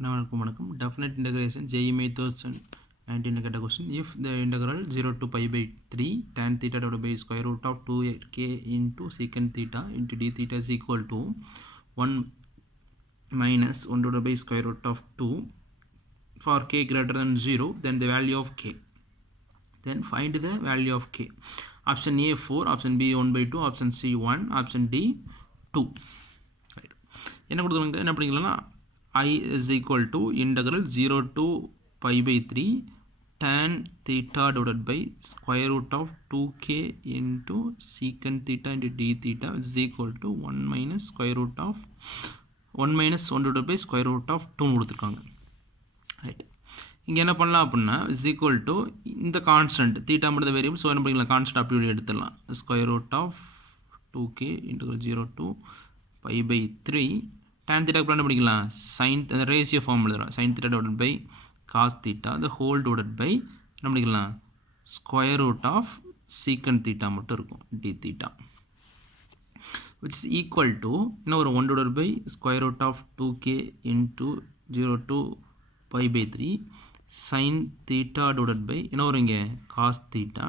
Definite integration JE methods and 19 question. If the integral 0 to pi by 3 tan theta divided by square root of 2k into secant theta into d theta is equal to 1 minus 1 divided by square root of 2 for k greater than 0, then the value of k. Then find the value of k. Option A 4, option B 1 by 2, option C 1, option D 2. Right. என்ன கொடுத்துருங்க என்ன பண்ணிக்கலாம்னா I is equal to integral 0 to pi by 3 tan theta divided by square root of 2k into secant theta into d theta is equal to 1 minus square root of 1 minus 1 divided by square root of 2 கொடுத்துருக்காங்க. Right, இங்கே என்ன பண்ணலாம் அப்படின்னா is equal to இந்த constant theta மட்டும் variable, so என்ன பண்ணிக்கலாம் constant அப்படி எடுத்துடலாம். Square root of 2k integral 0 to pi by 3 tan theta என்ன பண்ணிக்கலாம் sin ரேஷியோ ஃபார்ம் எழுதுறோம். sin theta divided by cos theta the whole divided by என்ன பண்ணிக்கலாம் square root of secant theta மட்டும் இருக்கும் d theta which is equal to என்ன ஒரு 1 divided by square root of 2k into 0 to pi by 3 sin theta divided by என்ன வரும் இங்கே cos theta.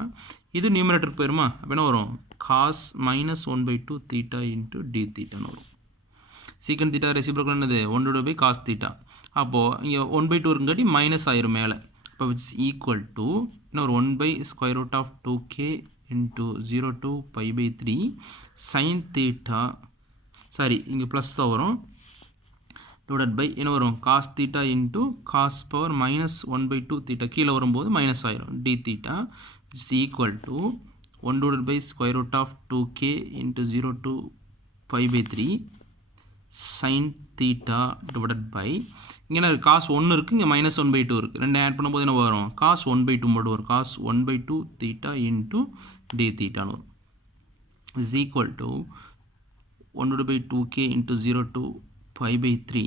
இது நியூமரேட்டர் போயிருமா, அப்போ என்ன வரும் cos minus 1 by 2 theta into d theta வரும். secant theta ரெசிப்ரோக்கல் என்னது 1 divided by cos theta. அப்போது இங்கே 1 by 2 இருக்குங்காட்டி மைனஸ் ஆயிரும் மேலே. அப்போ விட்ஸ் ஈக்குவல் டு இன்னும் ஒரு 1 by square root of 2k into 0 to pi by 3 sin theta sorry இங்கே ப்ளஸ் தான் வரும் டிவைடட் பை என்ன வரும் cos theta into cos power minus 1 by 2 theta கீழே வரும்போது மைனஸ் ஆயிரும் d theta is equal to 1 divided by square root of 2k into 0 to pi by 3 sin theta divided by இங்கே என்ன cos 1 இருக்குது, இங்கே minus 1 by 2 இருக்குது. ரெண்டு add பண்ணும்போது என்ன வரும் cos 1 by 2 மட்டும் வரும். cos 1 by 2 theta into d theta வரும் is equal to 1 divided by 2k into 0 to pi by 3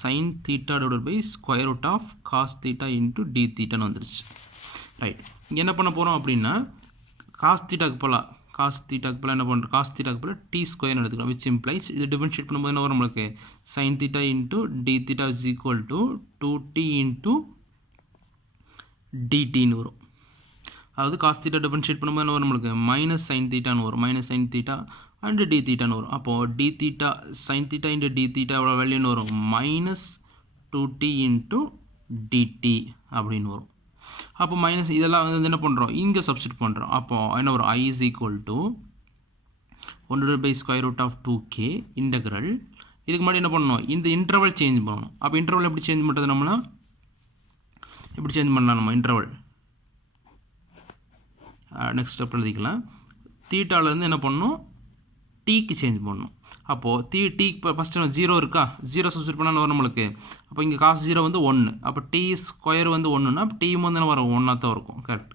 sin theta divided by square root of cos theta into d theta வந்துருச்சு. Right, இங்கே என்ன பண்ண போகிறோம் அப்படின்னா cos thetaக்கு போகலாம். cos thetaக்கு போல என்ன பண்ணுறோம் cos thetaக்கு போல t ஸ்கொயர் எடுத்துக்கலாம், which implies இது டிஃபரன்ஷியேட் பண்ணும்போது என்ன வரும் நம்மளுக்கு sin theta into d theta is equal to 2t into dt வரும். அதாவது cos theta டிஃபரன்ஷியேட் பண்ணும்போது என்ன வரும் நம்மளுக்கு மைனஸ் sin theta வரும், minus sin theta and d theta வரும். அப்போது d theta sin theta into d theta எவ்வளோ வேல்யூன்னு வரும் மைனஸ் 2t into dt அப்படின்னு வரும். அப்போ மைனஸ் இதெல்லாம் வந்து என்ன பண்ணுறோம் இங்கே சப்ஸ்டிட் பண்ணுறோம். அப்போது என்ன வரும் I is equal to 1 divided by square root of 2k integral. இதுக்கு முன்னாடி என்ன பண்ணணும் இந்த இன்டர்வல் சேஞ்ச் பண்ணணும். அப்போ இன்டர்வல் எப்படி சேஞ்ச் பண்ணுறது நம்மளா எப்படி சேஞ்ச் பண்ணலாம் நம்ம இன்டர்வல் நெக்ஸ்ட் ஸ்டெப் எழுதிக்கலாம். தீட்டாலேருந்து என்ன பண்ணணும் டீக்கு சேஞ்ச் பண்ணணும். அப்போது டி இப்போ ஃபஸ்ட்டு 0 இருக்கா, 0 சப்ஸ்டிட் பண்ணால் வரும் நம்மளுக்கு. அப்போ இங்கே cos 0 வந்து 1, அப்போ டி ஸ்கொயர் வந்து 1ன்னா அப்போ டீம் வந்து என்ன வரும் 1 தான் இருக்கும். கரெக்ட்.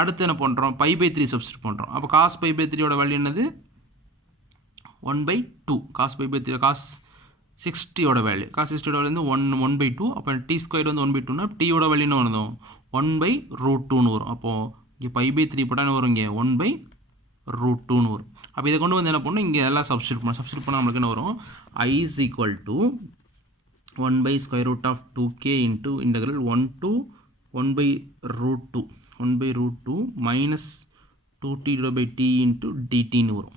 அடுத்து என்ன பண்ணுறோம் pi by 3 சப்ஸ்டிட் பண்ணுறோம். அப்போ cos pi by 3 வேல்யூ என்னது 1 by 2. cos pi by 3 cos 60 value cos 60 value வந்து 1 by 2. அப்போ டி ஸ்கொயர் வந்து 1 by 2னா டீயோட வேல்யூ என்ன வரும் 1 by root 2ன்னு வரும். அப்போது இங்கே pi by 3 போட்டால் என்ன வரும் இங்கே 1 by root 2ன்னு வரும். அப்போ இதை கொண்டு வந்து என்ன பண்ணணும் இங்கே எல்லாம் சப்ஸ்டிட் பண்ணால் நம்மளுக்கு என்ன வரும் I is equal to 1 by square root of 2k into integral 1 to 1 by root 2 1 by root 2 minus 2t divided by t into dt வரும்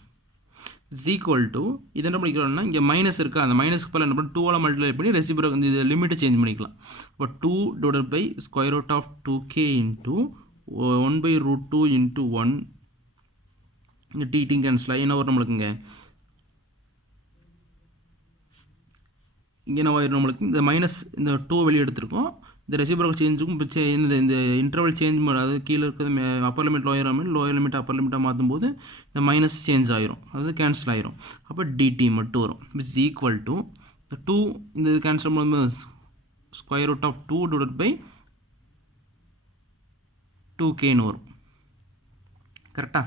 is equal to இது என்ன பண்ணிக்கிறோம்னா இங்கே மைனஸ் இருக்கா, அந்த மைனஸ்க்கு பதில் என்ன பண்ணி 2ஆல் மல்டிப்ளை பண்ணி ரெசிப்ரோக் இந்த லிமிட்டை சேஞ்ச் பண்ணிக்கலாம். இப்போ 2 divided by square root of 2k into 1 by root 2 into 1 இந்த டி கேன்சல் ஆகி என்ன வரும் நம்மளுக்குங்க இங்கே என்ன வரும் நம்மளுக்கு இந்த மைனஸ் இந்த 2 வெளியே எடுத்துருக்கோம். இந்த ரெசிப்ரோக்கல் சேஞ்சுக்கும் இப்போ இந்த இன்டர்வல் சேஞ்ச் அதாவது கீழே இருக்கிறது upper limit lower limit Appar லிமிட்டாக மாற்றும்போது இந்த மைனஸ் சேஞ்ச் ஆயிரும், அதாவது கேன்சல் ஆயிரும். அப்போ டிடி மட்டும் வரும் இட்ஸ் ஈக்குவல் டு இந்த 2 இந்த கேன்சல் பண்ணும்போது square root of 2 divide by 2kன்னு வரும். கரெக்டாக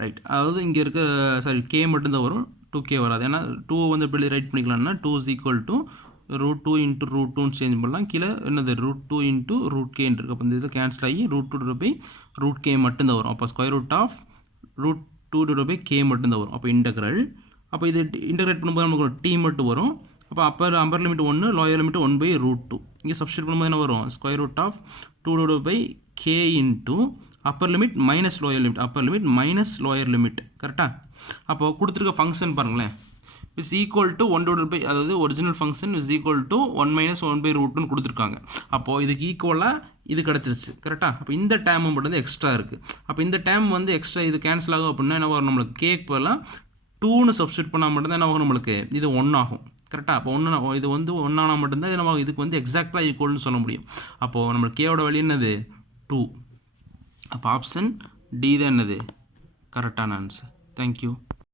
ரைட். அதாவது இங்கே இருக்க சாரி கே மட்டும்தான் வரும், 2k வராது. ஏன்னா 2 வந்து எப்படி ரைட் பண்ணிக்கலாம்னா 2 is equal to root 2 into root 2 change பண்ணலாம். கீழே என்னது root 2 into root k இருக்குது. அப்போ இந்த இது கேன்சல் ஆகி root 2 divided by root k மட்டும்தான் வரும். அப்போ square root of root 2 divided by k மட்டும்தான் வரும். அப்போ இன்டெக்ரல் அப்போ இது இன்டெகிரேட் பண்ணும்போது நமக்கு ஒரு டி மட்டும் வரும். அப்போ அப்பர் லிமிட் 1, லோயர் லிமிட் 1/√2. இங்கே சப்ஸ்டியூட் பண்ணும்போது என்ன வரும்? Square root of 2/k into upper limit minus lower limit, upper limit minus lower limit. கரெக்டாக? அப்போது கொடுத்துருக்க ஃபங்க்ஷன் பாருங்களேன், இஸ் ஈக்குவல் டு 1/, அதாவது original function is equal to 1 - 1/√2 கொடுத்துருக்காங்க. அப்போது இதுக்கு ஈக்குவலாக இது கிடச்சிருச்சு. கரெக்டாக? அப்போ இந்த டேர்ம் மட்டும் வந்து எக்ஸ்ட்ரா இருக்குது. அப்போ இந்த டேர்ம் வந்து எக்ஸ்ட்ரா இது கேன்சல் ஆகும் அப்படின்னா என்ன வரும்? நம்மளுக்கு கேக்கு பதிலாக 2ன்னு சப்ஸ்டியூட் பண்ணால் மட்டும்தான் என்ன ஆகும்? நம்மளுக்கு இது 1 ஆகும். கரெக்டாக? அப்போ 1 இது வந்து 1 ஆனால் மட்டும்தான் இது நம்ம இதுக்கு வந்து எக்ஸாக்டாக ஈக்குவல்னு சொல்ல முடியும். அப்போது நம்மளுக்கு கேவோட வேல்யூ என்னது? 2. அப்போ ஆப்ஷன் டி தான் என்னது கரெக்டான ஆன்சர். தேங்க்யூ.